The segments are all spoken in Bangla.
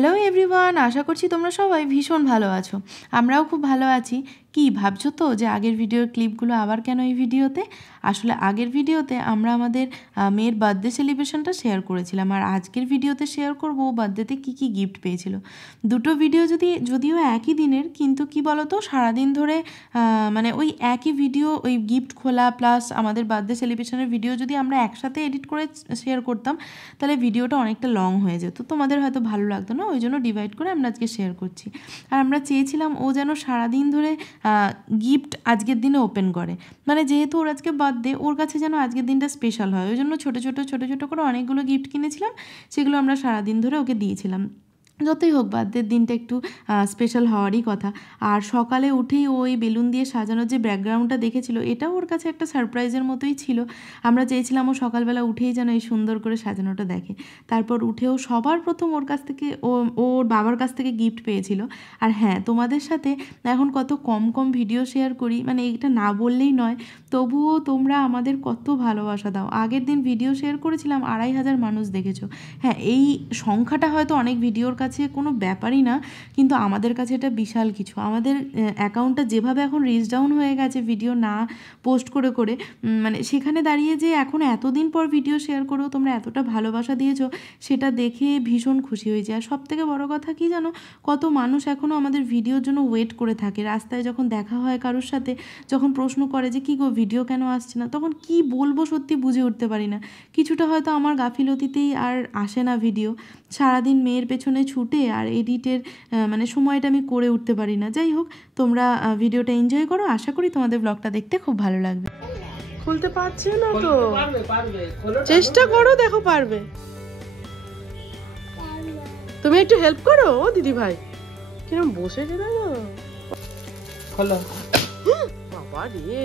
হ্যালো এভরিওয়ান, আশা করছি তোমরা সবাই ভীষণ ভালো আছো। আমরাও খুব ভালো আছি। কি ভাবছো তো যে আগের ভিডিওর ক্লিপগুলো আবার কেন এই ভিডিওতে? আসলে আগের ভিডিওতে আমরা আমাদের মেয়ের বার্থডে সেলিব্রেশনটা শেয়ার করেছিলাম, আর আজকের ভিডিওতে শেয়ার করবো ও বার্থডেতে কী কী গিফট পেয়েছিল। দুটো ভিডিও যদিও একই দিনের, কিন্তু কি বলো তো, সারাদিন ধরে মানে ওই একই ভিডিও, ওই গিফট খোলা প্লাস আমাদের বার্থডে সেলিব্রেশনের ভিডিও যদি আমরা একসাথে এডিট করে শেয়ার করতাম তাহলে ভিডিওটা অনেকটা লং হয়ে যেত, তোমাদের হয়তো ভালো লাগতো না, ওই জন্য ডিভাইড করে আমরা আজকে শেয়ার করছি। আর আমরা চেয়েছিলাম ও যেন সারাদিন ধরে গিফট আজকের দিনে ওপেন করে, মানে যেহেতু ওর আজকে বার্থডে, ওর কাছে যেন আজকের দিনটা স্পেশাল হয়, ওই জন্য ছোটো ছোটো করে অনেকগুলো গিফট কিনেছিলাম, সেগুলো আমরা সারাদিন ধরে ওকে দিয়েছিলাম। যতই হোক বার্থডের দিনটা একটু স্পেশাল হওয়ারই কথা। আর সকালে উঠেই ওই বেলুন দিয়ে সাজানো যে ব্যাকগ্রাউন্ডটা দেখেছিল, এটাও ওর কাছে একটা সারপ্রাইজের মতোই ছিল। আমরা চেয়েছিলাম ও সকালবেলা উঠেই যেন এই সুন্দর করে সাজানোটা দেখে। তারপর উঠেও সবার প্রথম ওর কাছ থেকে ওর বাবার কাছ থেকে গিফট পেয়েছিল। আর হ্যাঁ, তোমাদের সাথে এখন কত কম ভিডিও শেয়ার করি, মানে এটা না বললেই নয়, তবুও তোমরা আমাদের কত ভালোবাসা দাও। আগের দিন ভিডিও শেয়ার করেছিলাম 2500 মানুষ দেখেছো। হ্যাঁ, এই সংখ্যাটা হয়তো অনেক ভিডিওর কাছে কোনো ব্যাপারই না, কিন্তু আমাদের কাছে এটা বিশাল কিছু। আমাদের অ্যাকাউন্টটা যেভাবে এখন রিচ ডাউন হয়ে গেছে ভিডিও না পোস্ট করে করে, মানে সেখানে দাঁড়িয়ে যে এখন এতদিন পর ভিডিও শেয়ার করেও তোমরা এতটা ভালোবাসা দিয়েছো, সেটা দেখে ভীষণ খুশি হয়েছে। আর সবথেকে বড় কথা কি জানো, কত মানুষ এখনও আমাদের ভিডিওর জন্য ওয়েট করে থাকে। রাস্তায় যখন দেখা হয় কারোর সাথে, যখন প্রশ্ন করে যে কী গো ভিডিও কেন আসছে না, তখন কি বলবো সত্যি বুঝে উঠতে পারি না। কিছুটা হয়তো আমার গাফিলতিতেই আর আসে না ভিডিও, সারাদিন মেয়ের পেছনে ছুটে আর এডিটের মানে সময়টা আমি করে উঠতে পারি না। যাই হোক, তোমরা ভিডিওটা এনজয় করো, আশা করি তোমাদের ব্লগটা দেখতে খুব ভালো লাগবে। খুলতে পারছে না তো, চেষ্টা করো, দেখো পারবে। তুমি একটু হেল্প করো ও দিদি ভাই, কিরম বসেছে দেখো। খোলো বাবা রে,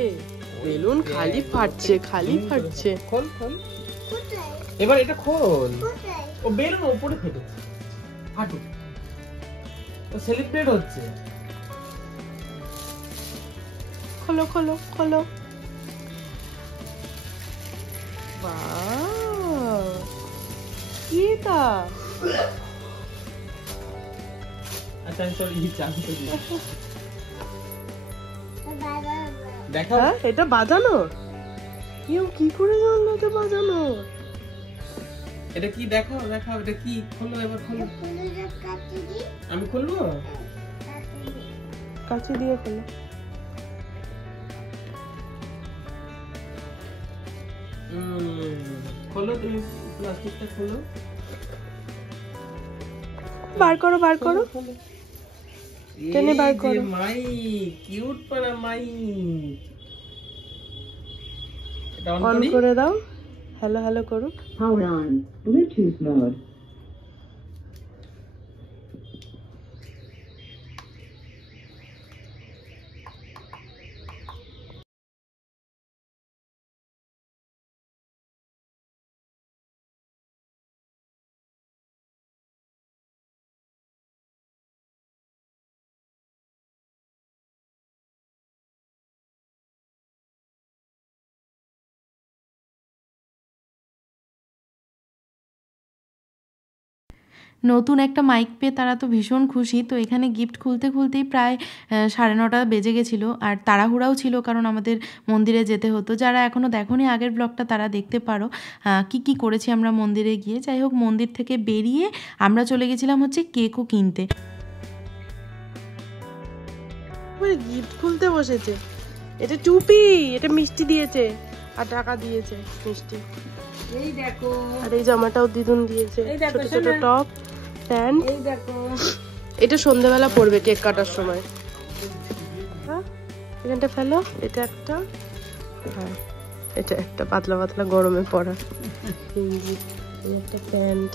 বেলুন খালি ফাটছে। খোল এবার, এটা খোল। ও বেলুন উপরে ফেটেছে, ফাটুক, ও সেলিব্রেট হচ্ছে। খোলো। বাহ, কি এটা? আচ্ছা আমি চল এই চাবি তো দিই। দেখো এটা বাজানো, কেউ কি করে জানলো এটা বাজানো? এটা কি দেখো এটা কি? খোলো এবার, খোলো। আমি খুলবো, কাঁচি দিয়ে খোলো। খোলো, তুমি প্লাস্টিকটা খোলো, বার করো, টেনে বার করো। মাই কিউট পারা মাই, এটা অন করে দাও। হ্যালো করো। Power on Bluetooth mode. নতুন একটা মাইক পেয়ে তারা তো ভীষণ খুশি। তো এখানে গিফট খুলতেই প্রায় 9:30 বেজে গেছিলো, আর তাড়াহুড়াও ছিল কারণ আমাদের মন্দিরে যেতে হতো। যারা এখনও দেখোনি আগের ব্লগটা তারা দেখতে পারো কি করেছি আমরা মন্দিরে গিয়ে। যাই হোক, মন্দির থেকে বেরিয়ে আমরা চলে গেছিলাম হচ্ছে কেকও কিনতে। গিফট খুলতে বসেছে, এটা টুপি, এটা মিষ্টি দিয়েছে আর টাকা দিয়েছে মিষ্টি। এই দেখো, আর এই জামাটাও দিদুন দিয়েছে, ছোট টপ প্যান্ট। এই দেখো, এটা সন্ধ্যাবেলা পরবে কেক কাটার সময়। এখানটা ফেলো, এটা একটা, হ্যাঁ এটা একটা পাতলা গরমে পরা একটা প্যান্ট,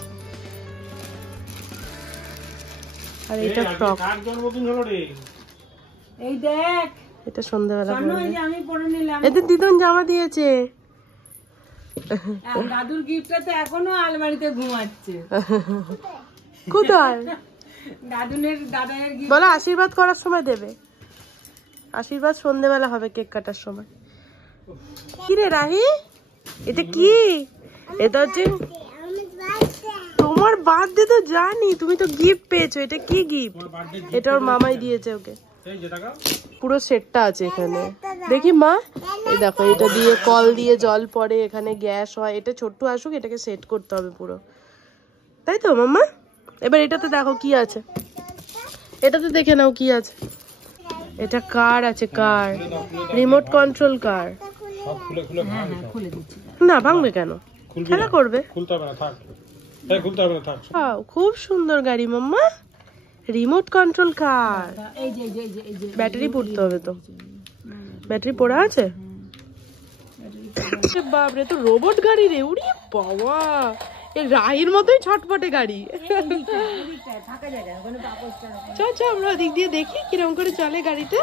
আর এটা ফ্রক। এই দেখ, এটা সন্ধ্যাবেলা আমি পরে নিলাম। এদের দিদুন জামা দিয়েছে। দাদুর গিফটটা তো এখনো আলমারিতে ঘুমাচ্ছে। কোথায়? দাদার গিফট বলো, আশীর্বাদ করার সময় দেবে। আশীর্বাদ সন্ধ্যাবেলা হবে কেক কাটার সময়। কি রে রাহি, এটা কি? এটা হচ্ছে তোমার তোমার বার্থডে তো জানি, তুমি তো গিফট পেয়েছো। এটা কি গিফট? এটা ওর মামাই দিয়েছে ওকে। পুরো সেটটা আছে এখানে, দেখি মা। এই দেখো, এটা দিয়ে কল দিয়ে জল পড়ে, এখানে গ্যাস হয়। এটা ছোট্ট আসুক, এটাকে সেট করতে হবে পুরো, তাই তো মাম্মা? এবার এটাতে দেখো কি আছে, এটাতে দেখে নাও কি আছে। এটা কার আছে, কার রিমোট কন্ট্রোল কার। না ভাঙবে কেন, খেলা করবে। খুব সুন্দর গাড়ি মাম্মা, রিমোট কন্ট্রোল কার। ব্যাটারি পড়তে হবে তো, ব্যাটারি পড়া আছে। বাপরে, তো রোবট গাড়ি রে, উড়ি বাবা, এই রাহির মতোই ছটপটে গাড়ি। চল চল, আমরা ওদিক দিয়ে দেখি কিরকম করে চলে গাড়িতে।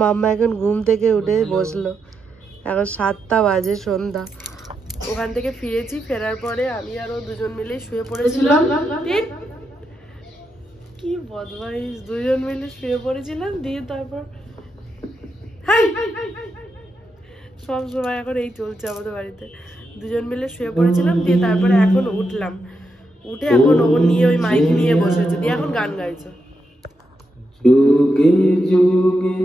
মাম্মা এখন ঘুম থেকে উঠে বসলো, এখন 7টা বাজে, সন্ধ্যা। ওখান থেকে ফিরেছি, ফেরার পরে আমি আর ও দুজন মিলে শুয়ে পড়েছিলাম। কি বদমাইশ, দুজন মিলে শুয়ে পড়েছিলাম, দিয়ে তারপর সব সময় এখন এই চলছে আমাদের বাড়িতে, দুজন মিলে শুয়ে পড়েছিলাম, দিয়ে তারপরে এখন উঠলাম, উঠে এখন ও নিয়ে ওই মাইক নিয়ে বসেছে, দিয়ে এখন গান গাইছে। যুগে যুগে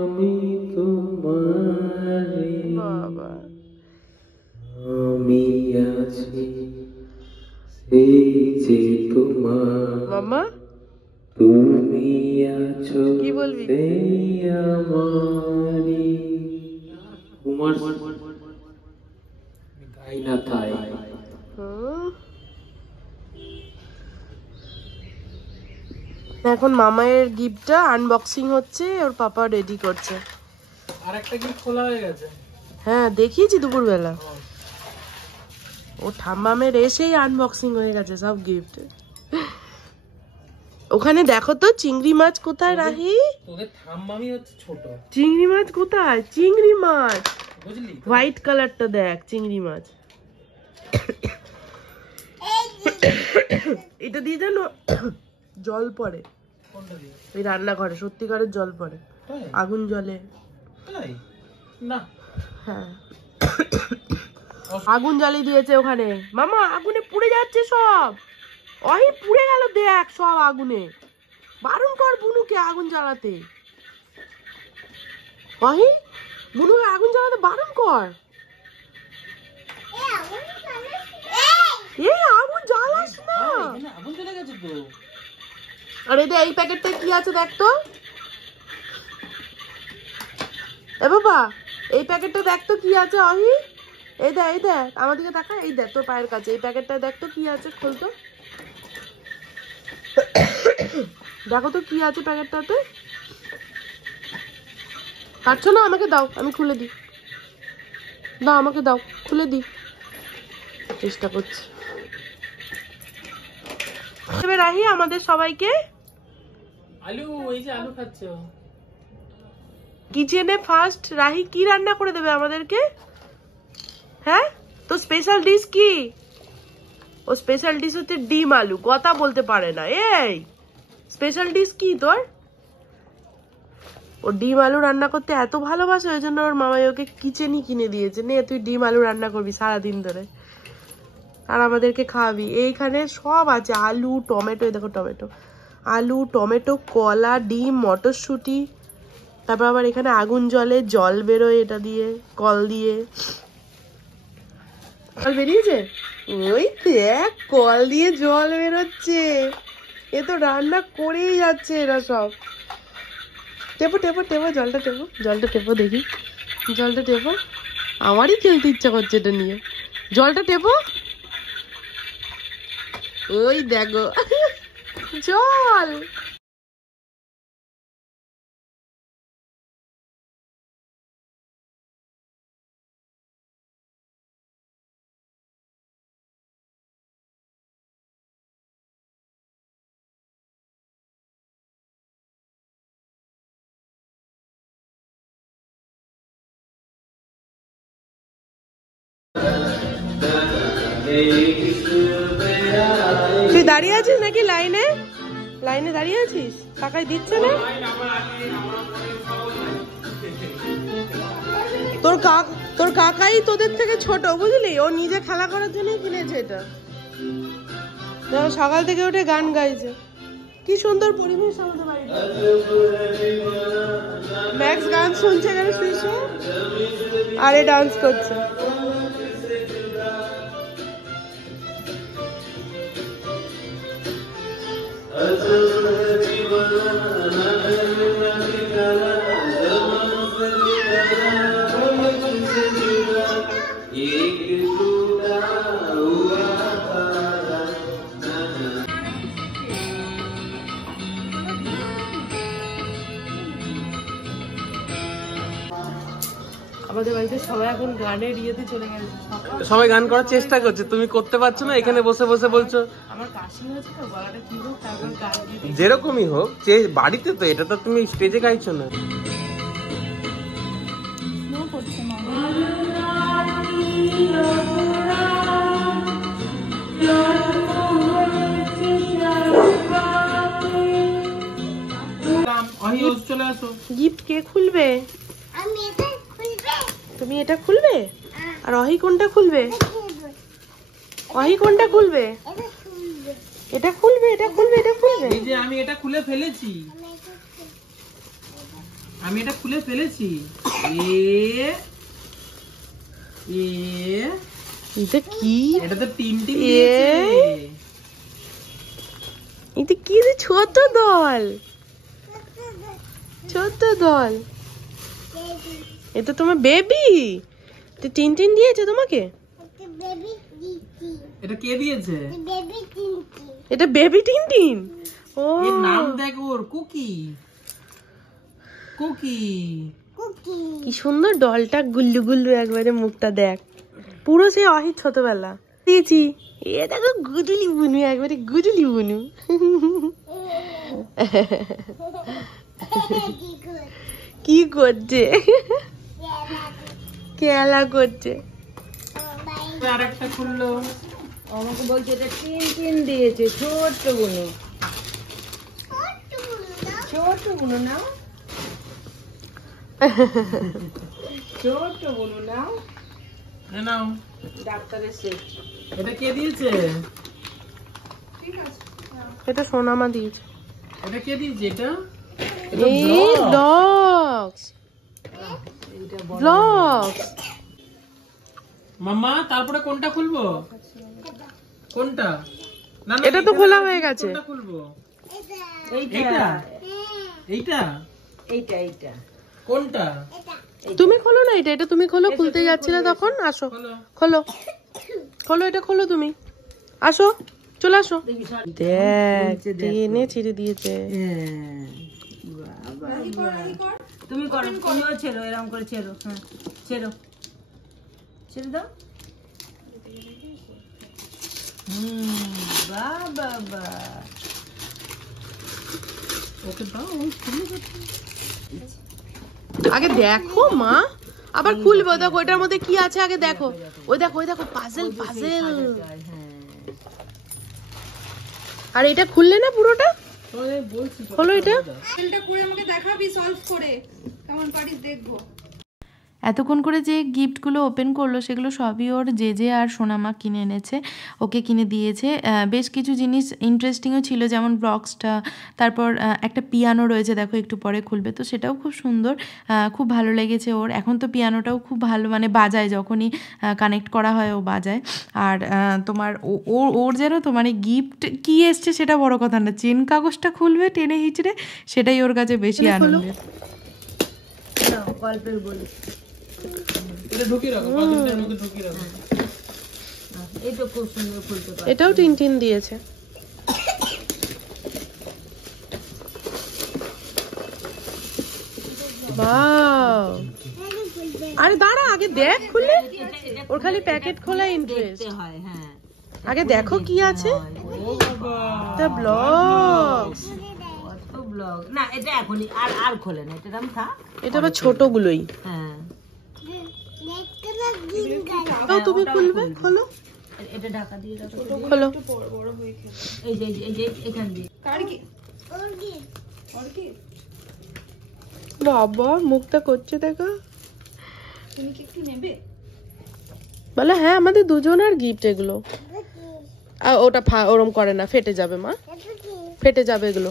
আমি তোমার, বাবা আমি আছি সেই যে তোমার, মামা তুমি আছো, কি বলবি সেই আমারই তোমার গাই না তাই। এখন মামায়ের গিফটটা আনবক্সিং হচ্ছে, ওর পাপা রেডি করছে। আর একটা গিফট খোলা হয়ে গেছে, হ্যাঁ দেখিয়েছি দুপুরবেলা। ও ঠাম্মামের এসেই আনবক্সিং হয়ে গেছে সব গিফট। ওখানে দেখো তো চিংড়ি মাছ কোথায় রাহি, তোদের ঠাম্মামি হচ্ছে ছোট। চিংড়ি মাছ কোথায়, চিংড়ি মাছ বুঝলি, হোয়াইট কালারটা দেখ, চিংড়ি মাছ। এটা দিয়ে জানো জল পড়ে, এই রান্নাঘরে সত্যিকারের জল পড়ে, আগুন জ্বলে। হ্যাঁ আগুন জ্বালিয়ে দিয়েছে ওখানে মামা, আগুনে পুড়ে যাচ্ছে সব। ওই পুড়ে গেল দেখ সব আগুনে, বারণ কর বুনুকে আগুন জ্বালাতে। ওই বুনুকে আগুন জ্বালাতে বারণ কর। আগুন জ্বালাস না, আগুন জ্বলে গেছে তো। আরে দে, এই প্যাকেটটা কি আছে দেখ তো। এ বাবা, এই প্যাকেটটা দেখ তো কি আছে। অহি এই দেখ, এই দেখ আমার দিকে দেখা, এই দেখ তোর পায়ের কাছে, এই প্যাকেটটা দেখ তো কি আছে, খোল তো দেখো তো কি আছে প্যাকেটটাতে। পারছো না, আমাকে দাও, আমি খুলে দিই। দাও আমাকে, দাও খুলে দিই, চেষ্টা করছি। এবার রাহি আমাদের সবাইকে আলু, এই যে আলু খাচ্ছ, কিচেনে ফার্স্ট রাহি কি রান্না করে দেবে আমাদেরকে? হ্যাঁ তো স্পেশাল ডিশ কি? ও স্পেশাল ডিশ হচ্ছে ডিম আলু, কথা বলতে পারে না। এই স্পেশাল ডিশ কি তোর? ও ডিম আলু রান্না করতে এত ভালোবাসে, ওই জন্য ওর মামাই ওকে কিচেনই কিনে দিয়েছে, নে তুই ডিম আলু রান্না করবি সারাদিন ধরে, আর আমাদেরকে খাওয়াবি। এইখানে সব আছে, আলু টমেটো, দেখো টমেটো, আলু টমেটো, কলা, ডিম, মটরশুঁটি, তারপর আবার এখানে আগুন জ্বলে, জল বেরোয় এটা দিয়ে, কল দিয়ে জল বেরিয়েছে। ওই দেখ কল দিয়ে জল বেরোচ্ছে, এ তো রান্না করেই যাচ্ছে এরা সব। টেপো টেপো টেপো, জলটা টেপো, জলটা টেপো দেখি, জলটা টেপো। আমারই খেলতে ইচ্ছা করছে এটা নিয়ে, জলটা টেপো। ওই দেখো জল। তুই দাঁড়িয়ে আছিস নাকি লাইনে? লাইনে দাঁড়িয়ে আছিস? কাকাই দিচ্ছে না? তোর কাকাই তোদের থেকে ছোট, বুঝলি? ও নিজে খেলা করার জন্যই কিনেছে এটা। সকাল থেকে উঠে গান গাইছে। কি সুন্দর পরিবেশ আমাদের বাড়িতে। ম্যাক্স গান শুনছে এখানে শুয়ে, আরে ডান্স করছে। আমাদের বাড়িতে সবাই এখন গানের ইয়েতে চলে গেছে। সবাই গান করার চেষ্টা করছে, তুমি করতে পারছো না, এখানে বসে বসে বলছো। আমার কাশি হয়েছে তো, গলাটা কি হোক, তারপর গান দিয়ে যেরকমই হোক, বাড়িতে তো এটা তো তুমি স্টেজে গাইছো না। চলে আসো। গিফট কে খুলবে? তুমি এটা খুলবে? আর অহি কোনটা খুলবে? অহি কোনটা খুলবে? এটা খুলবে, এটা খুলবে, এটা খুলবে। এই যে আমি এটা খুলে ফেলেছি, আমি এটা খুলে ফেলেছি। এটা কি? এটা তো টিম দিয়েছে। এটা কি রে? ছোট দল, ছোট দল। এটা তোমার বেবি? টিনটিন দিয়েছে তোমাকে? এটা কে দিয়েছে? এটা বেবি টিনটিন। ও এর নাম দেখ, ওর কুকি। কুকি কি সুন্দর ডলটা, গুল্লু গুল্লু একবারে, মুখটা দেখ পুরো সেই অহিত ছোটবেলা। দিয়েছি। এ দেখো গুডুলি বুনু, একবারে গুডুলি বুনু। কি করছে? খেলা করছে। আরেকটা খুললো, আমাকে বলছে এটা টিন দিয়েছে, ছোট্ট গুলো, ছোট্ট গুলো নাও, ছোট্ট গুলো নাও, নাও ডাক্তারের সেট। এটা কে দিয়েছে? এটা সোনামা দিয়েছে। এটা কে দিয়েছে? এটা এই ব্লগস, ব্লগস। মাম্মা তারপরে কোনটা খুলবো? কোনটা? না না, এটা তো খোলা হয়ে গেছে। কোনটা খুলবো? এইটা, এইটা এইটা এইটা, এইটা কোনটা? তুমি খোলো না এটা, এটা তুমি খোলো। খুলতে যাচ্ছিলে তখন। আসো, খোলো। খোলো, খোলো, এটা খোলো তুমি। আসো, চলে আসো। দেখ টেনে ছিঁড়ে দিয়েছে। তুমি করো, তুমিও ছেড়ো, এরকম করে ছেড়ো। হ্যাঁ ছেড়ো, ছেড়ে দাও। বাহ বাহ বাহ, ওকে দাও, ওই খুলে যাচ্ছে। আগে দেখো মা, আবার খুলবো। দেখো ওইটার মধ্যে কি আছে আগে দেখো। ওই দেখো, ওই দেখো, পাজেল পাজেল। আর এটা খুললে না পুরোটা? খোলো এটা। এতক্ষণ করে যে গিফটগুলো ওপেন করলো সেগুলো সবই ওর জেজে আর সোনামা কিনে এনেছে, ওকে কিনে দিয়েছে। বেশ কিছু জিনিস ইন্টারেস্টিংও ছিল, যেমন ব্লক্সটা, তারপর একটা পিয়ানো রয়েছে, দেখো একটু পরে খুলবে, তো সেটাও খুব সুন্দর, খুব ভালো লেগেছে ওর। এখন তো পিয়ানোটাও খুব ভালো, মানে বাজায়, যখনই কানেক্ট করা হয় ও বাজায়। আর তোমার ওর যেন তো মানে গিফট কি এসছে সেটা বড় কথা না, চেন কাগজটা খুলবে টেনে হিচড়ে, সেটাই ওর কাছে বেশি আনন্দের। গল্পের বই এটা ঢুকিয়ে রাখো, পাজলটার মধ্যে ঢুকিয়ে রাখো। এইটা খুব সুন্দর খুলতে পারে। এটাও টিনটিন দিয়েছে। বাও, আরে দাঁড়া, আগে দেখ খুলে। ওর খালি প্যাকেট খোলা ইন্টারেস্ট। হয় হ্যাঁ, আগে দেখো কি আছে। ও বাবা, এটা ব্লগস। কত ব্লগ। না এটা এখনই আর খোলে না, এটা দাম থাক। এটা আবার ছোটগুলোই। হ্যাঁ তো তুমি খুলবে, খোলো, এটা ঢাকা দিয়ে রাখো, খোলো। এই যে এই যে এখান দিয়ে। বাবা মুখটা করছে দেখো। বলে হ্যাঁ আমাদের দুজনের গিফট এগুলো। ওটা ওরম করে না, ফেটে যাবে মা, ফেটে যাবে এগুলো,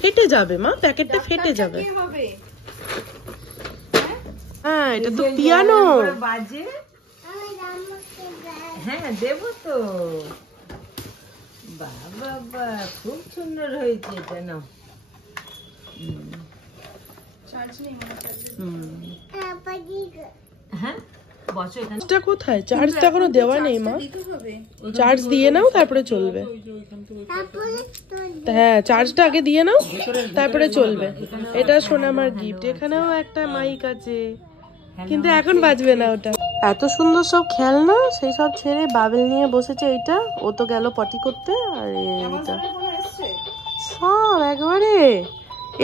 ফেটে যাবে মা, প্যাকেটটা ফেটে যাবে। হ্যাঁ এটা তো পিয়ানো। বাজে, হ্যাঁ দেবো তো। বাবা বা খুব সুন্দর হয়েছে এটা, নাও। হ্যাঁ বসো এখানে। চার্জটা কোথায়? চার্জটা এখনো দেওয়া নেই মা, চার্জ দিয়ে নাও তারপরে চলবে। হ্যাঁ চার্জটা আগে দিয়ে নাও তারপরে চলবে। এটা সোনামার গিফট। এখানেও একটা মাইক আছে কিন্তু এখন বাজবে না ওটা। এত সুন্দর সব খেলনা, সেই সব ছেড়ে বাবেল নিয়ে বসেছে। এইটা ও তো গেল পটি করতে, আর এইটা সব একবারে।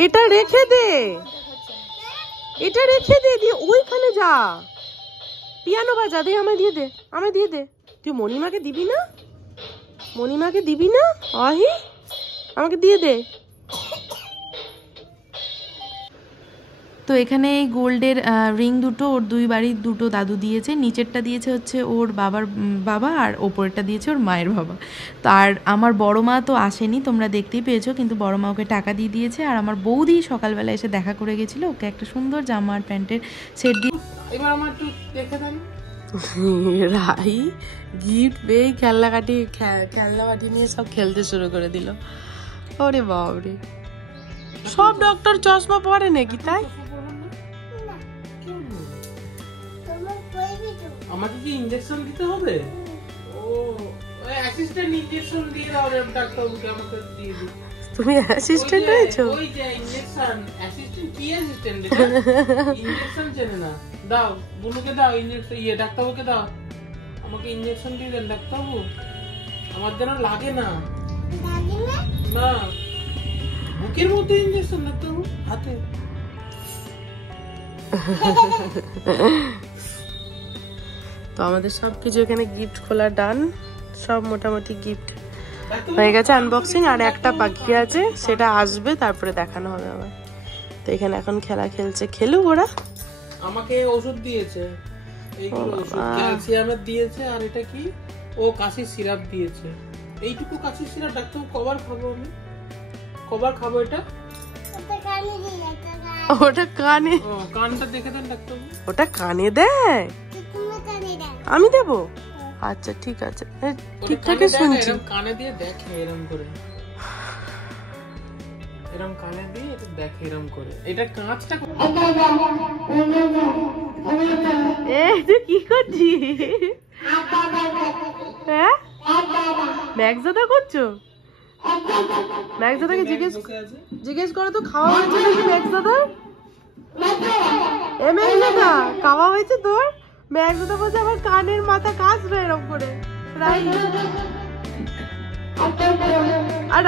এটা রেখে দে, এটা রেখে দে, দিয়ে ওইখানে যা পিয়ানো বাজা। দে আমায় দিয়ে দে, আমায় দিয়ে দে। তুই মণিমাকে দিবি না? মণিমাকে দিবি না? আহি আমাকে দিয়ে দে। তো এখানে এই গোল্ডের রিং দুটো ওর দুই বাড়ির দুটো দাদু দিয়েছে। নিচেরটা দিয়েছে হচ্ছে ওর বাবার বাবা, আর ওপরেরটা দিয়েছে ওর মায়ের বাবা। তো আর আমার বড় মা তো আসেনি, তোমরা দেখতেই পেয়েছো, কিন্তু বড় মা ওকে টাকা দিয়ে দিয়েছে। আর আমার বৌদি সকালবেলা এসে দেখা করে গেছিলো, ওকে একটা সুন্দর জামা আর প্যান্টের সেট দিয়ে। এবার আমার একটু দেখে দেন। রাই গিফট পেয়ে খেলনা কাটি নিয়ে সব খেলতে শুরু করে দিল। ওরে বাবরে, সব ডক্টর চশমা পরে নাকি? তাই আমাকে কি ইনজেকশন দিতে হবে? ও অ্যাসিস্ট্যান্ট ইনজেকশন দিয়ে দাও রে ডাক্তারবাবুকে, আমাকে দিয়ে দিন। তুমি অ্যাসিস্ট্যান্ট হয়েছো? ওই যে ইনজেকশন অ্যাসিস্ট্যান্ট, কি অ্যাসিস্ট্যান্ট এটা? ইনজেকশন চেনে না। দাও বুনুকে দাও ইনজেকশন, ডাক্তারবাবুকে দাও, আমাকে ইনজেকশন দিয়ে দেন ডাক্তারবাবু, আমার যেন লাগে না। না বুকের মধ্যে ইনজেকশন ডাক্তারবাবু, হাতে। তো আমাদের সবকিছু এখানে গিফট খোলা ডান, সব মোটামুটি গিফট হয়ে গেছে আনবক্সিং। আর একটা বাকি আছে, সেটা আসবে তারপরে দেখানো হবে আবার। তো এখানে এখন খেলা খেলছে, খেলুক ওরা। আমাকে ওষুধ দিয়েছে, এইগুলো ওষুধ ক্যালসিয়ামের দিয়েছে, আর এটা কি ও কাশির সিরাপ দিয়েছে। এইটুকু কাশির সিরাপ ডাক্তারবাবু কবার খাবো আমি? কবার খাবো এটা? ওটা কানে, কানটা দেখে দেন ডাক্তারবাবু। ওটা কানে দেয়, আমি দেবো? আচ্ছা ঠিক আছে, ঠিকঠাক শুনছি। কানে দিয়ে দেখে এরকম করে, এরকম কানে দিয়ে এটা দেখে এরকম করে। এটা কাঁচটা এই তুই কি করছিস? হ্যাঁ ম্যাগজাদা করছো? ম্যাগজাদাকে জিজ্ঞেস করো তো খাওয়া হয়েছে নাকি ম্যাগজাদা? এ ম্যাগজাদা খাওয়া হয়েছে তোর? ম্যাগজাদা বলছে আমার কানের মাথা কাজ না এরকম করে। আর